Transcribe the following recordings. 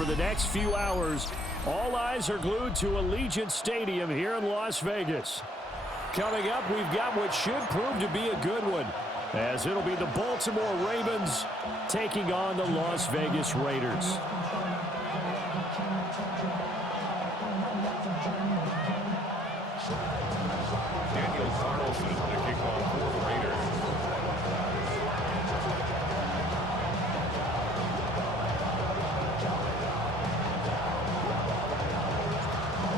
for the next few hours. All eyes are glued to Allegiant Stadium here in Las Vegas. Coming up, we've got what should prove to be a good one, as it'll be the Baltimore Ravens taking on the Las Vegas Raiders.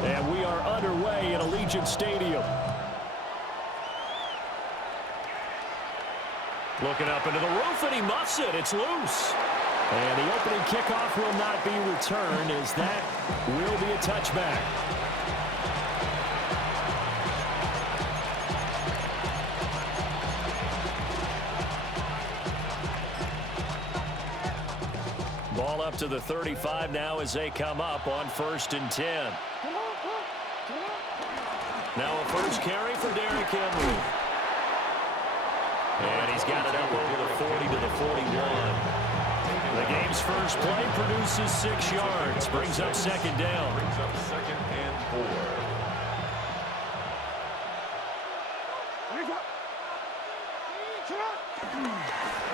And we are underway at Allegiant Stadium. Looking up into the roof, and he muffs it. It's loose. And the opening kickoff will not be returned, as that will be a touchback. Ball up to the 35 now as they come up on 1st and 10. Now a first carry for Derrick Henry. And he's got it up over the 40 to the 41. The game's first play produces 6 yards. Brings up 2nd down. Brings up 2nd and 4.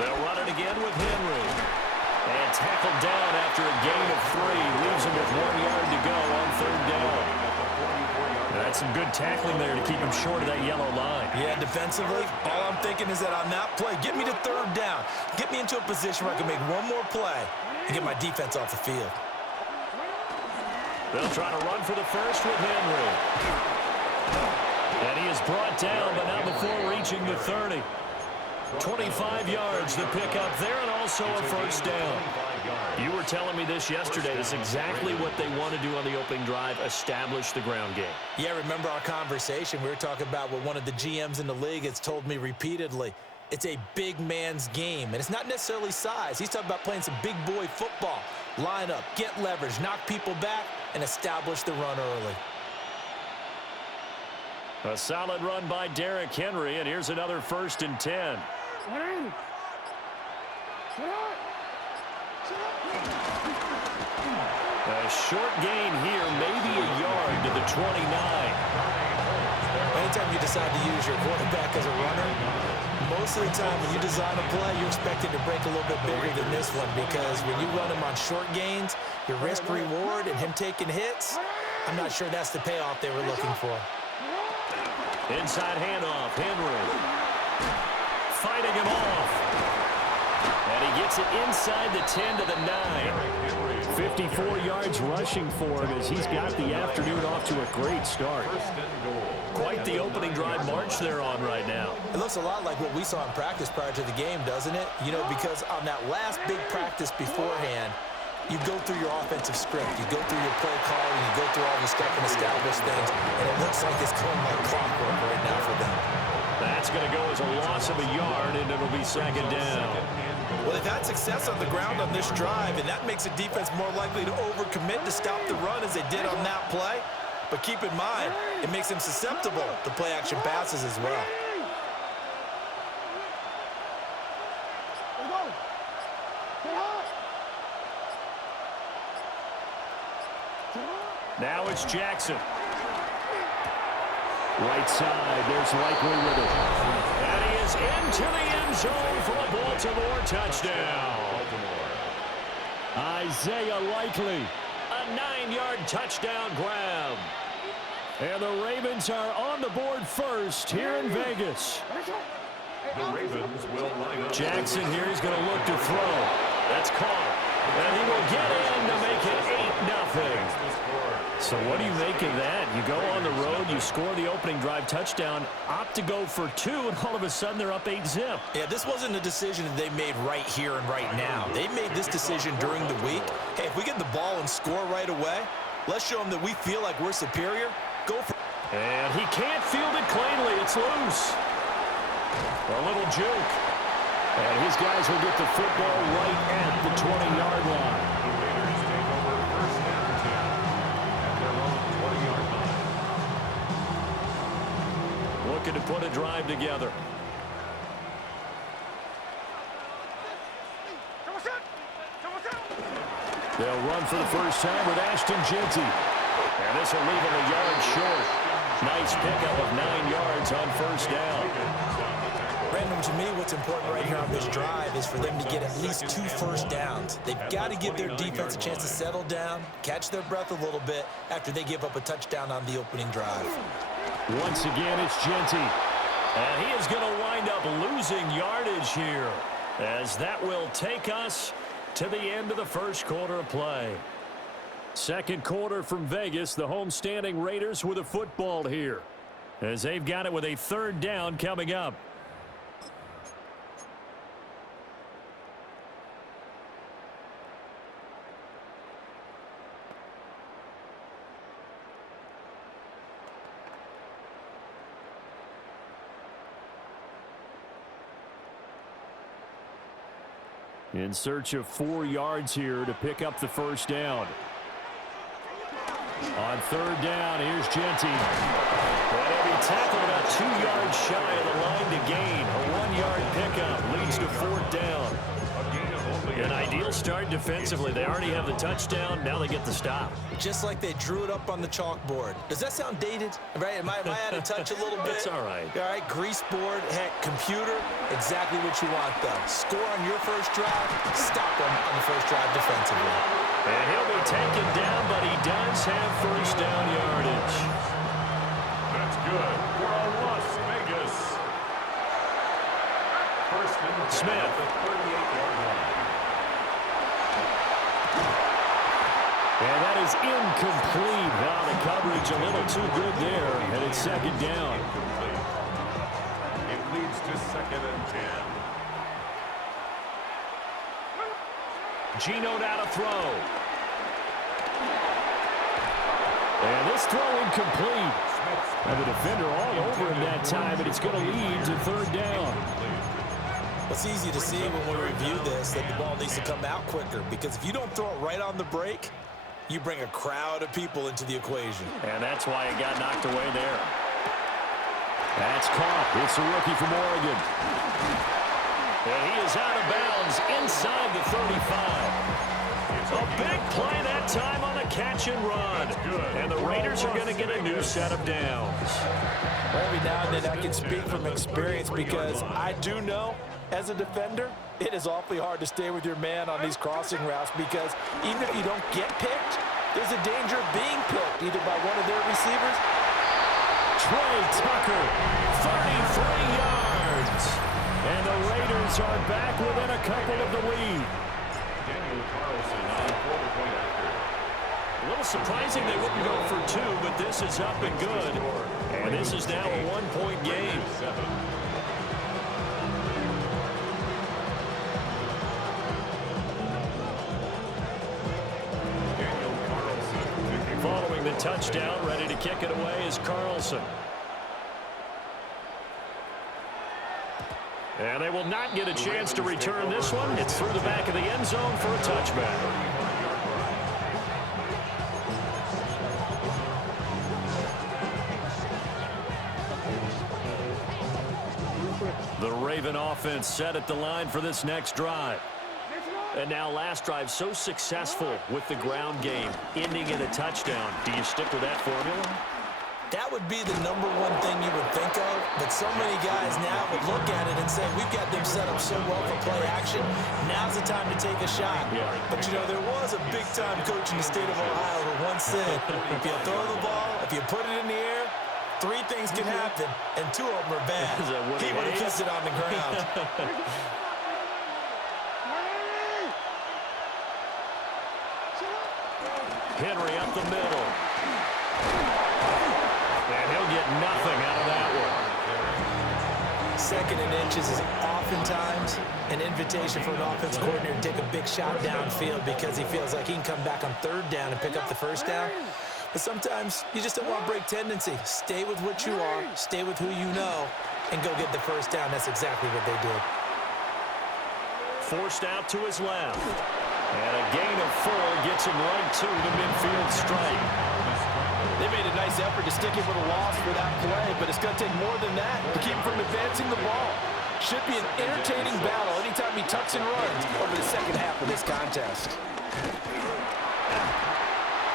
They'll run it again with Henry. And tackled down after a gain of 3. Leaves him with 1 yard to go on 3rd down. That's some good tackling there to keep him short of that yellow line. Yeah, defensively, all I'm thinking is that on that play, get me to 3rd down. Get me into a position where I can make one more play and get my defense off the field. They'll try to run for the first with Henry. And he is brought down, but not before reaching the 30. 25 yards to pick up there, and also a first down. You were telling me this yesterday. It's exactly what they want to do on the opening drive, establish the ground game. Yeah, remember our conversation? We were talking about what one of the GMs in the league has told me repeatedly. It's a big man's game, and it's not necessarily size. He's talking about playing some big boy football. Line up, get leverage, knock people back, and establish the run early. A solid run by Derrick Henry, and here's another 1st and 10. A short gain here, maybe a yard to the 29. Anytime you decide to use your quarterback as a runner, most of the time when you design a play, you're expected to break a little bit bigger than this one, because when you run him on short gains, your risk-reward and him taking hits, I'm not sure that's the payoff they were looking for. Inside handoff, Henry. Fighting him off. And he gets it inside the 10 to the 9. 54 yards rushing for him as he's got the afternoon off to a great start. Quite the opening drive march they're on right now. It looks a lot like what we saw in practice prior to the game, doesn't it? You know, because on that last big practice beforehand, you go through your offensive script, you go through your play calling, you go through all this stuff and establish things, and it looks like it's going like clockwork right now for them. That's going to go as a loss of a yard, and it'll be 2nd down. Well, they've had success on the ground on this drive, and that makes the defense more likely to overcommit to stop the run as they did on that play. But keep in mind, it makes them susceptible to play-action passes as well. Now it's Jackson. Right side, there's Likely with it. And he is into the end zone for a Baltimore touchdown. Isaiah Likely, a 9-yard touchdown grab. And the Ravens are on the board first here in Vegas. The Ravens will line up. Jackson here is going to look to throw. That's caught. And he will get in to make it 8-0. So what do you make of that? You go on the road, you score the opening drive touchdown, opt to go for 2, and all of a sudden they're up 8-zip. Yeah, this wasn't a decision that they made right here and right now. They made this decision during the week. Hey, if we get the ball and score right away, let's show them that we feel like we're superior. Go for it. And he can't field it cleanly. It's loose. A little juke. And his guys will get the football right at the 20-yard line. The Raiders take over 1st and 10 at their own 20-yard line. Looking to put a drive together. They'll run for the first time with Ashton Jeanty. And this will leave him a yard short. Nice pickup of 9 yards on first down. Brandon, to me, what's important right here on this drive is for them to get at least 2 first downs. They've got to give their defense a chance to settle down, catch their breath a little bit after they give up a touchdown on the opening drive. Once again, it's Jeanty. And he is going to wind up losing yardage here, as that will take us to the end of the first quarter of play. Second quarter from Vegas, the homestanding Raiders with a football here, as they've got it with a third down coming up. In search of 4 yards here to pick up the first down. On third down, here's Jeanty. And he'll be tackled about 2 yards shy of the line to gain. A 1-yard pickup leads to fourth down. An ideal start defensively. They already have the touchdown. Now they get the stop. Just like they drew it up on the chalkboard. Does that sound dated? Right? Am I out of touch a little bit? It's all right. All right, grease board, heck, computer, exactly what you want, though. Score on your first drive, stop them on the first drive defensively. And he'll be taken down, but he does have first down yardage. That's good for Las Vegas. First and 10 Smith. at the 38-yard line. And that is incomplete. Now the coverage a little too good there, and it's second down. It leads to second and 10. Geno now to throw. And this throw incomplete. And the defender all over him that time, and it's going to lead to third down. It's easy to see when we review this that the ball needs to come out quicker, because if you don't throw it right on the break, you bring a crowd of people into the equation. And that's why it got knocked away there. That's caught. It's a rookie from Oregon. And he is out of bounds inside the 35. A big play that time on a catch and run. And the Raiders are going to get a new set of downs. Every now and then I can speak from experience, because I do know, as a defender, it is awfully hard to stay with your man on these crossing routes, because even if you don't get picked, there's a danger of being picked, either by one of their receivers. Trey Tucker, 33 yards. And the Raiders are back within a couple of the lead. Daniel Carlson on for the point after. A little surprising they wouldn't go for 2, but this is up and good. And this is now a 1-point game. Following the touchdown, ready to kick it away is Carlson. And they will not get a chance to return this one. It's through the back of the end zone for a touchback. The Raven offense set at the line for this next drive. And now last drive so successful with the ground game, ending in a touchdown. Do you stick with that formula? That would be the #1 thing you would think of, but so many guys now would look at it and say, we've got them set up so well for play action, now's the time to take a shot. Yeah. But, you know, there was a big-time coach in the state of Ohio who once said, if you throw the ball, if you put it in the air, 3 things can happen, and 2 of them are bad. He would have kept it on the ground. Henry up the middle. And he'll get nothing out of that one. Second and inches is oftentimes an invitation for an offensive coordinator to take a big shot downfield, because he feels like he can come back on third down and pick up the first down. But sometimes you just don't want to break tendency. Stay with what you are, stay with who you know, and go get the first down. That's exactly what they did. Forced out to his left. And a gain of 4 gets him right to the midfield stripe. They made a nice effort to stick him with a loss for that play, but it's going to take more than that to keep him from advancing the ball. Should be an entertaining battle anytime he tucks and runs over the second half of this contest.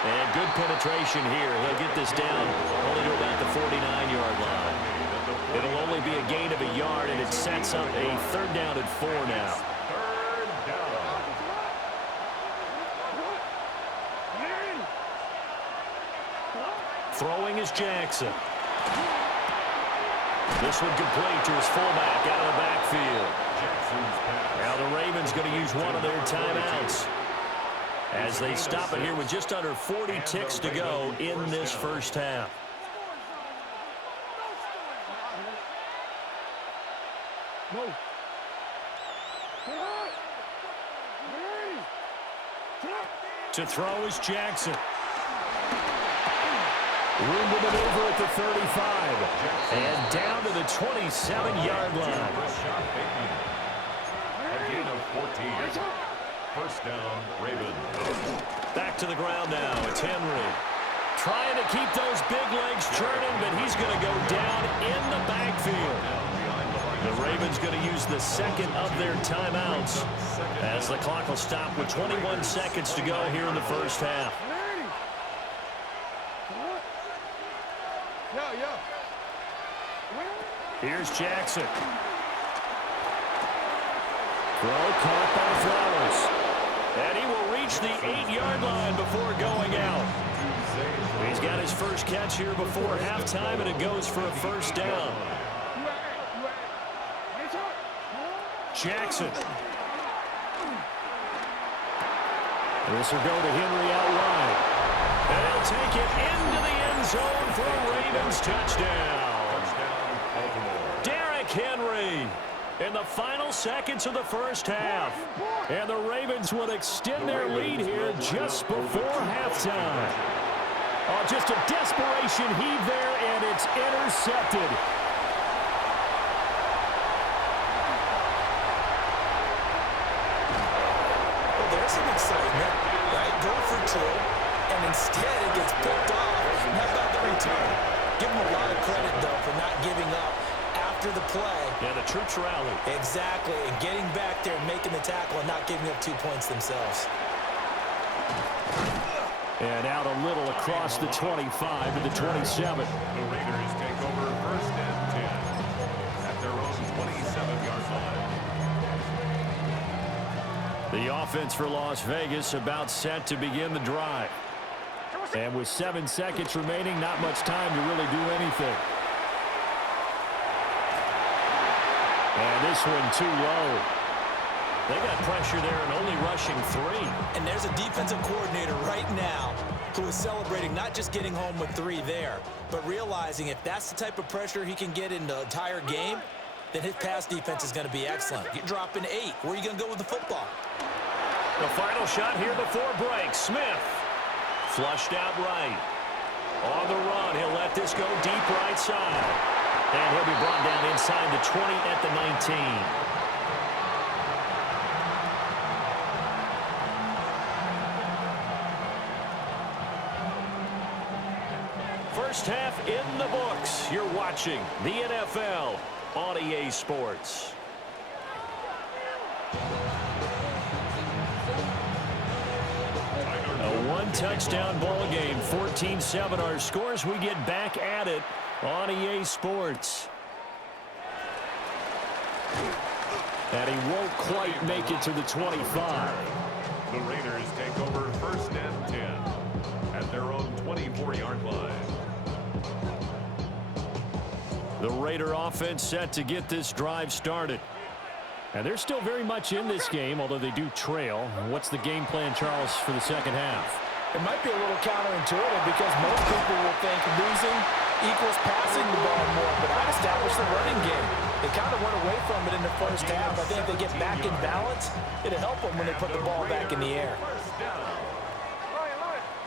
And good penetration here. He'll get this down only to about the 49-yard line. It'll only be a gain of a yard, and it sets up a 3rd down and 4 now. Throwing is Jackson. This one complete to his fullback out of the backfield. Now the Ravens going to use one of their timeouts as they stop it here with just under 40 ticks to go in this first half. To throw is Jackson. Room to maneuver at the 35. And down to the 27-yard line. A gain of 14. First down, Ravens. Back to the ground now. It's Henry. Trying to keep those big legs churning, but he's going to go down in the backfield. The Ravens going to use the second of their timeouts as the clock will stop with 21 seconds to go here in the first half. Here's Jackson. Throw caught by Flowers. And he will reach the 8-yard line before going out. He's got his first catch here before halftime, and it goes for a first down. Jackson. This will go to Henry out wide. And he'll take it into the end zone for a Ravens touchdown. Derrick Henry in the final seconds of the first half. And the Ravens will extend their lead here just before halftime. Oh, just a desperation heave there, and it's intercepted. Well, there's some excitement, right? Go for 2, and instead it gets picked off. How about the return? Give him a lot of credit, though, for not giving up after the play. Yeah, the troops rally. Exactly, and getting back there and making the tackle and not giving up 2 points themselves. And out a little across the 25 to the 27. The Raiders take over first and 10 at their own 27-yard line. The offense for Las Vegas about set to begin the drive. And with 7 seconds remaining, not much time to really do anything. And this one too low. They got pressure there and only rushing 3. And there's a defensive coordinator right now who is celebrating not just getting home with 3 there, but realizing if that's the type of pressure he can get in the entire game, then his pass defense is going to be excellent. You're dropping 8. Where are you going to go with the football? The final shot here before break. Smith flushed out right. On the run, he'll let this go deep right side. And he'll be brought down inside the 20 at the 19. First half in the books. You're watching the NFL on EA Sports. A one-touchdown ball game, 14-7 our scores. We get back at it on EA Sports. And he won't quite make it to the 25. The Raiders take over first and 10 at their own 24-yard line. The Raider offense set to get this drive started. And they're still very much in this game, although they do trail. What's the game plan, Charles, for the second half? It might be a little counterintuitive because most people will think losing equals passing the ball more, but I established the running game. They kind of went away from it in the first half. I think if they get back in balance, it'll help them when they put the ball back in the air.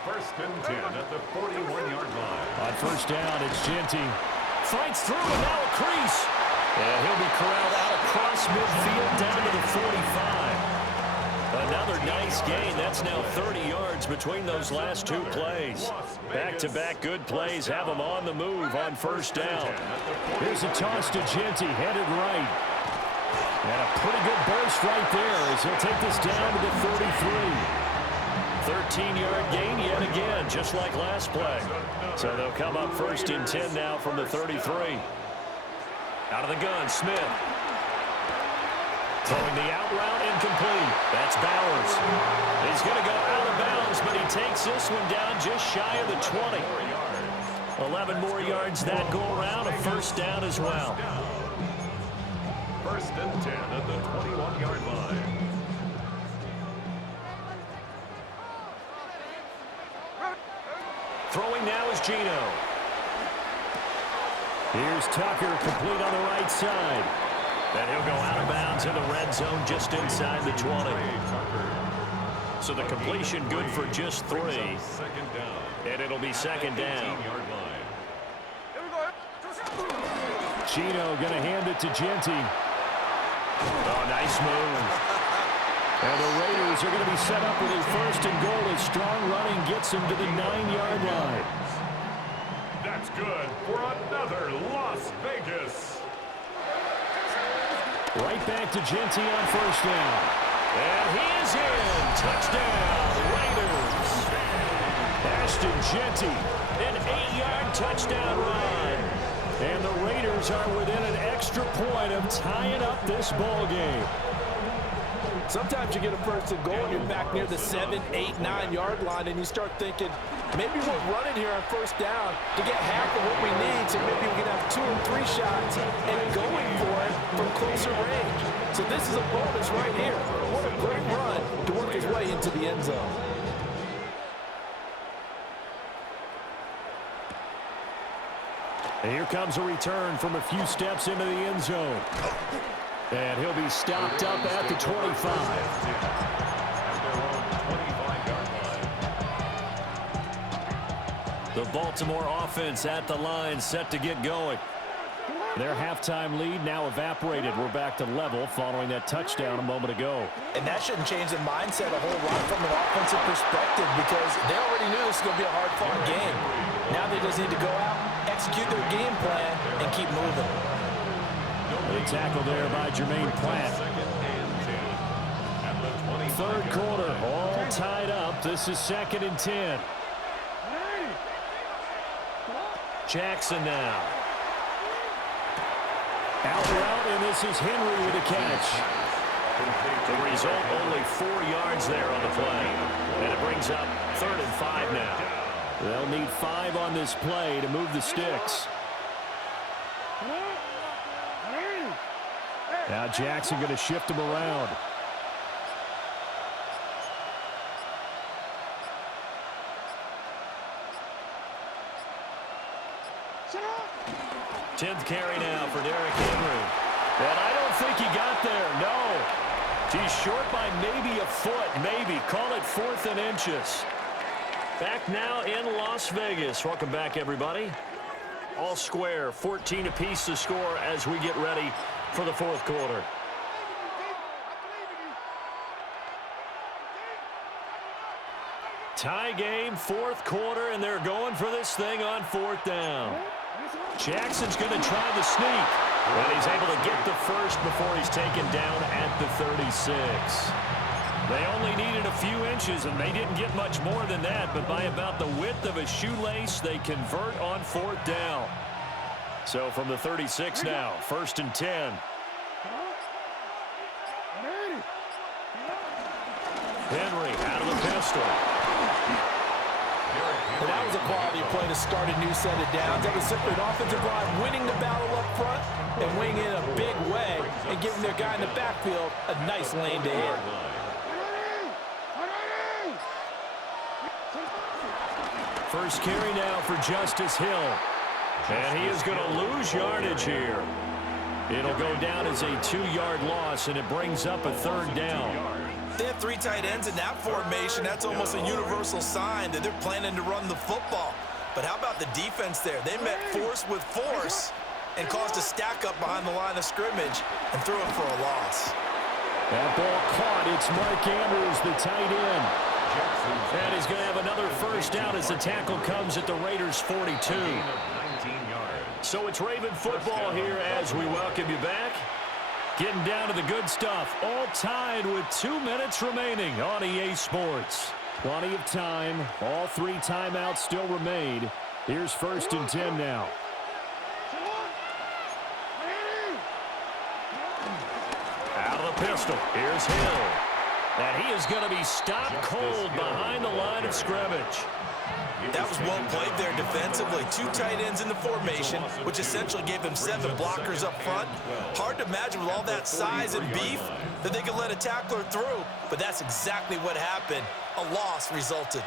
First and 10 at the 41-yard line. On first down, it's Genty. Fights through and now a crease. And he'll be corralled out across midfield down to the 45. Another nice gain. That's now 30 yards between those last 2 plays. Back-to-back good plays have them on the move on first down. Here's a toss to Genty, headed right. And a pretty good burst right there as he'll take this down to the 33. 13 14-yard gain yet again, just like last play. So they'll come up 1st and 10 now from the 33. Out of the gun, Smith. Throwing the out route, incomplete. That's Bowers. He's going to go out of bounds, but he takes this one down just shy of the 20. 11 more yards that go around, a 1st down as well. 1st and 10 at the 21-yard line. Throwing now is Geno. Here's Tucker, complete on the right side. And he'll go out of bounds in the red zone just inside the 20. So the completion good for just 3. And it'll be 2nd down. Geno going to hand it to Genty. Oh, nice move. And the Raiders are going to be set up with a 1st and goal as strong running gets them to the 9-yard line. That's good for another Las Vegas. Right back to Genty on 1st down. And he is in. Touchdown, Raiders. Ashton Genty, an 8-yard touchdown run. And the Raiders are within an extra point of tying up this ball game. Sometimes you get a 1st and goal and you're back near the 7, 8, 9-yard line, and you start thinking, maybe we're running here on 1st down to get half of what we need, so maybe we can have 2 or 3 shots and going for it from closer range. So this is a bonus right here. What a great run to work his way into the end zone. And here comes a return from a few steps into the end zone. And he'll be stopped up at the 25. The Baltimore offense at the line, set to get going. Their halftime lead now evaporated. We're back to level following that touchdown a moment ago. And that shouldn't change the mindset a whole lot from an offensive perspective because they already knew this was going to be a hard-fought game. Now they just need to go out, execute their game plan, and keep moving. The tackle there by Jermaine Pratt. 3rd quarter, all tied up. This is 2nd and 10. Jackson now. Out route, and this is Henry with a catch. The result, only 4 yards there on the play. And it brings up 3rd and 5 now. They'll need 5 on this play to move the sticks. Now Jackson going to shift him around. Tenth carry now for Derrick Henry. And I don't think he got there. No. He's short by maybe a foot. Maybe. Call it 4th and inches. Back now in Las Vegas. Welcome back, everybody. All square. 14 apiece to score as we get ready for the 4th quarter. Tie game, 4th quarter, and they're going for this thing on 4th down. Jackson's going to try the sneak, and he's able to get the first before he's taken down at the 36. They only needed a few inches, and they didn't get much more than that, but by about the width of a shoelace, they convert on 4th down. So from the 36 now, 1st and 10. Henry out of the pistol. And that was a quality play to start a new set of downs. That was simply an offensive line winning the battle up front and winning in a big way and giving their guy in the backfield a nice lane to hit. First carry now for Justice Hill. And he is going to lose yardage here. It'll go down as a 2-yard loss, and it brings up a 3rd down. They have 3 tight ends in that formation. That's almost a universal sign that they're planning to run the football. But how about the defense there? They met force with force and caused a stack up behind the line of scrimmage and threw him for a loss. That ball caught. It's Mark Andrews, the tight end. And he's going to have another first down as the tackle comes at the Raiders' 42. So it's Raven football here as we welcome you back. Getting down to the good stuff. All tied with 2 minutes remaining on EA Sports. Plenty of time. All 3 timeouts still remain. Here's 1st and 10 now. Out of the pistol. Here's Hill. And he is going to be stopped cold behind the line of scrimmage. That was well played there defensively. 2 tight ends in the formation, which essentially gave him 7 blockers up front. Hard to imagine with all that size and beef that they could let a tackler through, but that's exactly what happened. A loss resulted.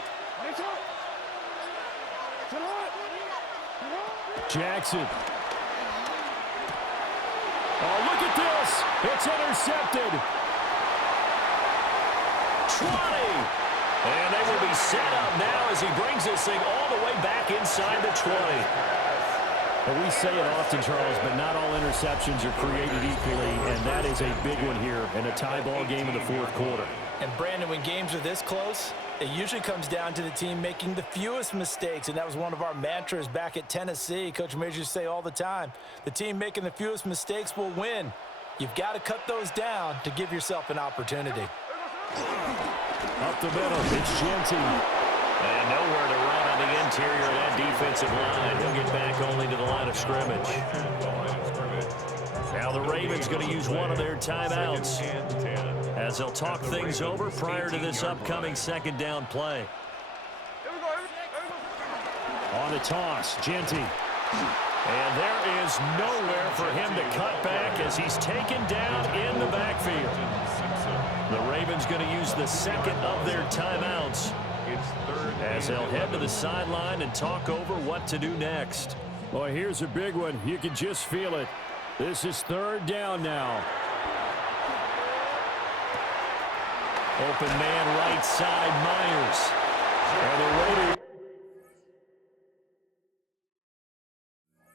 Jackson. Oh, look at this. It's intercepted. 20. And they will be set up now as he brings this thing all the way back inside the 20. Well, we say it often, Charles, but not all interceptions are created equally, and that is a big one here in a tie ball game in the 4th quarter. And, Brandon, when games are this close, it usually comes down to the team making the fewest mistakes, and that was one of our mantras back at Tennessee. Coach Majors used to say all the time, the team making the fewest mistakes will win. You've got to cut those down to give yourself an opportunity. Up the middle, it's Genty. And nowhere to run on the interior of that defensive line. He'll get back only to the line of scrimmage. Now the Ravens going to use one of their timeouts as they'll talk things over prior to this upcoming 2nd down play. On the toss, Genty. And there is nowhere for him to cut back as he's taken down in the backfield. The Ravens going to use the 2nd of their timeouts as they'll head to the sideline and talk over what to do next. Boy, here's a big one. You can just feel it. This is 3rd down now. Open man right side, Myers. And the